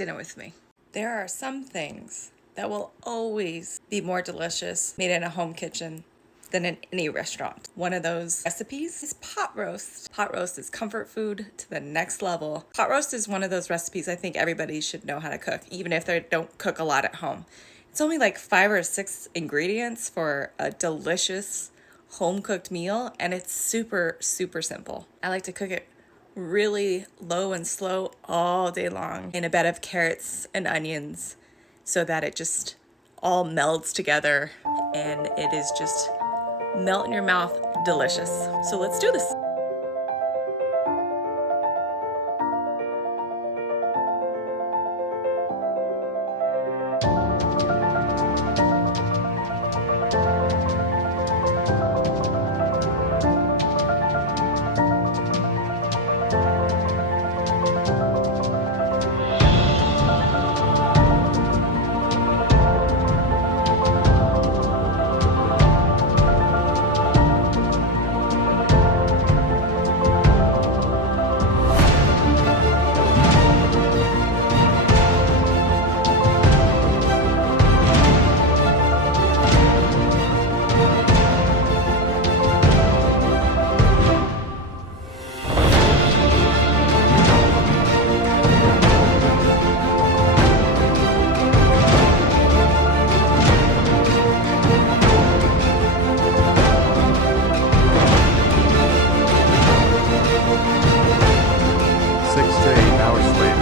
dinner with me. There are some things that will always be more delicious made in a home kitchen than in any restaurant. One of those recipes is pot roast. Pot roast is comfort food to the next level. Pot roast is one of those recipes I think everybody should know how to cook, even if they don't cook a lot at home. It's only like 5 or 6 ingredients for a delicious home-cooked meal, and it's super, super simple. I like to cook it really low and slow all day long in a bed of carrots and onions so that it just all melds together and it is just melt in your mouth delicious. So let's do this. Six to 8 hours later.